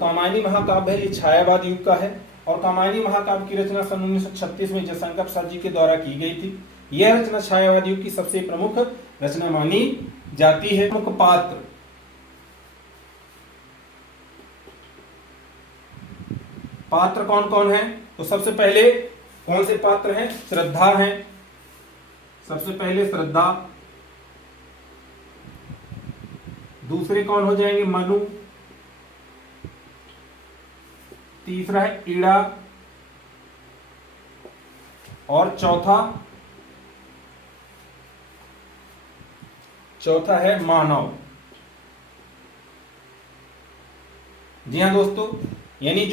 कामायनी महाकाव्य है, ये छायावाद युग का है और कामायनी महाकाव्य की रचना सन 1936 में जयशंकर प्रसाद जी के द्वारा की गई थी। यह रचना छायावाद युग की सबसे प्रमुख रचना मानी जाती है। प्रमुख पात्र, पात्र कौन कौन है? तो सबसे पहले कौन से पात्र हैं? श्रद्धा है, सबसे पहले श्रद्धा। दूसरे कौन हो जाएंगे? मनु। तीसरा है ईड़ा और चौथा है मानव। जी हाँ दोस्तों, यानी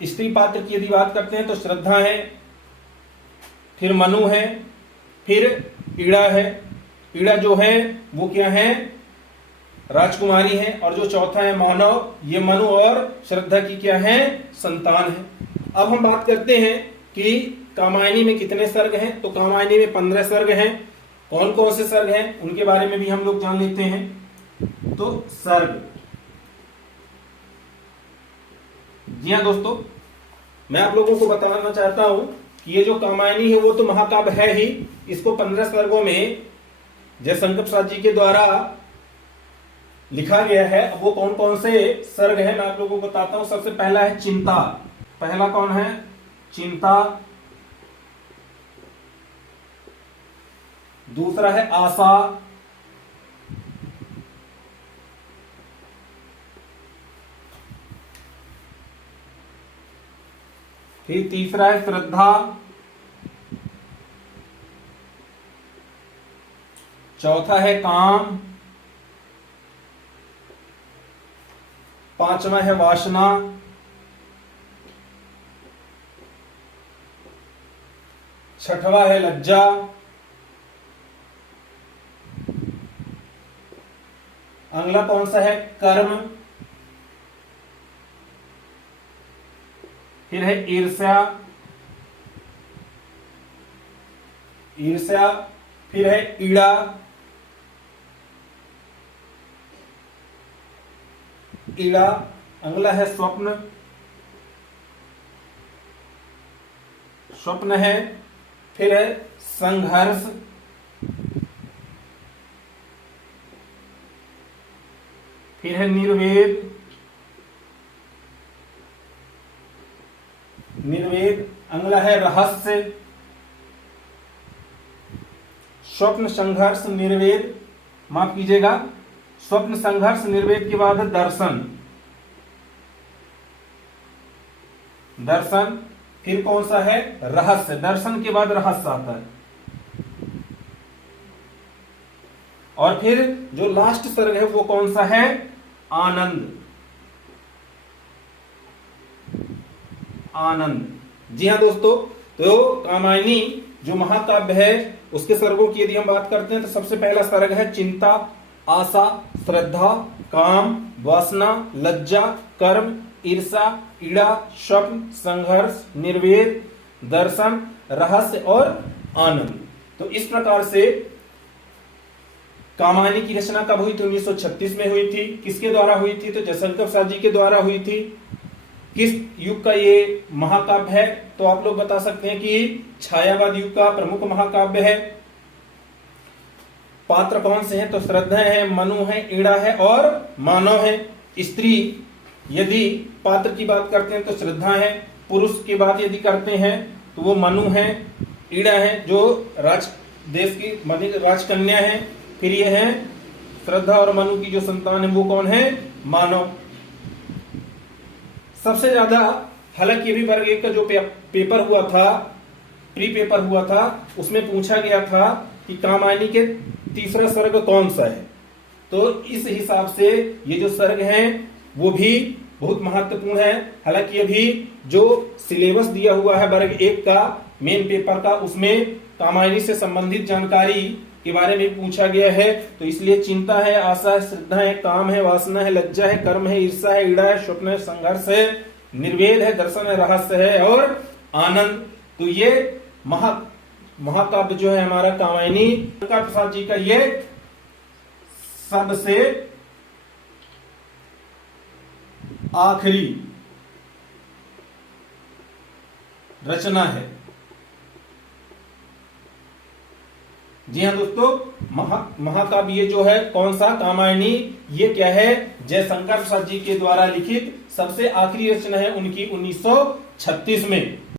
स्त्री पात्र की यदि बात करते हैं तो श्रद्धा है, फिर मनु है, फिर ईड़ा है। ईड़ा जो है वो क्या है? राजकुमारी है। और जो चौथा है मानव, ये मनु और श्रद्धा की क्या है? संतान है। अब हम बात करते हैं कि कामायनी में कितने सर्ग हैं। तो कामायनी में 15 सर्ग हैं। कौन कौन से सर्ग हैं उनके बारे में भी हम लोग जान लेते हैं। तो सर्ग, जी हाँ दोस्तों, मैं आप लोगों को बताना चाहता हूं कि ये जो कामायनी है वो तो महाकाव्य है ही। इसको 15 सर्गों में जयशंकर प्रसाद जी के द्वारा लिखा गया है। अब वो कौन कौन से सर्ग है मैं आप लोगों को बताता हूं। सबसे पहला है चिंता। पहला कौन है? चिंता। दूसरा है आशा। फिर तीसरा है श्रद्धा। चौथा है काम। पांचवा है वासना। छठवा है लज्जा। अगला कौन सा है? कर्म। फिर है ईर्ष्या। फिर है ईड़ा। अगला है स्वप्न है। फिर है संघर्ष। फिर है निर्वेद। अगला है रहस्य। स्वप्न, संघर्ष, निर्वेद, माफ कीजिएगा, स्वप्न, संघर्ष, निर्वेद के बाद है दर्शन। फिर कौन सा है? रहस्य। दर्शन के बाद रहस्य आता है। और फिर जो लास्ट सर्ग है वो कौन सा है? आनंद। जी हाँ दोस्तों, तो कामायनी जो महाकाव्य है उसके सर्गों की यदि हम बात करते हैं तो सबसे पहला सर्ग है चिंता, आशा, श्रद्धा, काम, वासना, लज्जा, कर्म, ईर्षा, ईड़ा, स्वप्न, संघर्ष, निर्वेद, दर्शन, रहस्य और आनंद। तो इस प्रकार से कामायनी की रचना कब हुई थी? 1936 में हुई थी। किसके द्वारा हुई थी? तो जयशंकर प्रसाद जी के द्वारा हुई थी। किस युग का ये महाकाव्य है? तो आप लोग बता सकते हैं कि छायावाद युग का प्रमुख महाकाव्य है। पात्र कौन से हैं? तो श्रद्धा है, मनु है, ईड़ा है और मानव है। स्त्री यदि पात्र की बात करते हैं तो श्रद्धा है। पुरुष की बात यदि करते हैं तो वो मनु है, ईड़ा है जो देश की राजकन्या है। फिर ये है श्रद्धा और मनु की जो संतान है वो कौन है? मानव। सबसे ज्यादा, हालांकि भी वर्ग 1 का जो पेपर हुआ था, प्री पेपर हुआ था, उसमें पूछा गया था कि कामायनी के तीसरा सर्ग कौन सा है। तो इस हिसाब से ये जो सर्ग हैं वो भी बहुत महत्वपूर्ण है। हालांकि अभी जो सिलेबस दिया हुआ है वर्ग 1 का मेन पेपर का, उसमें कामायनी से संबंधित जानकारी के बारे में पूछा गया है। तो इसलिए चिंता है, आशा है, श्रद्धा है, काम है, वासना है, लज्जा है, कर्म है, ईर्षा है, ईड़ा है, स्वप्न है, संघर्ष है, निर्वेद है, दर्शन है, रहस्य है और आनंद। तो ये महाकाव्य जो है हमारा कामायनी, शंकर प्रसाद जी का ये सबसे आखिरी रचना है। जी हाँ दोस्तों, महाकाव्य जो है कौन सा, कामायनी, ये क्या है, जयशंकर प्रसाद जी के द्वारा लिखित सबसे आखिरी रचना है उनकी 1936 में।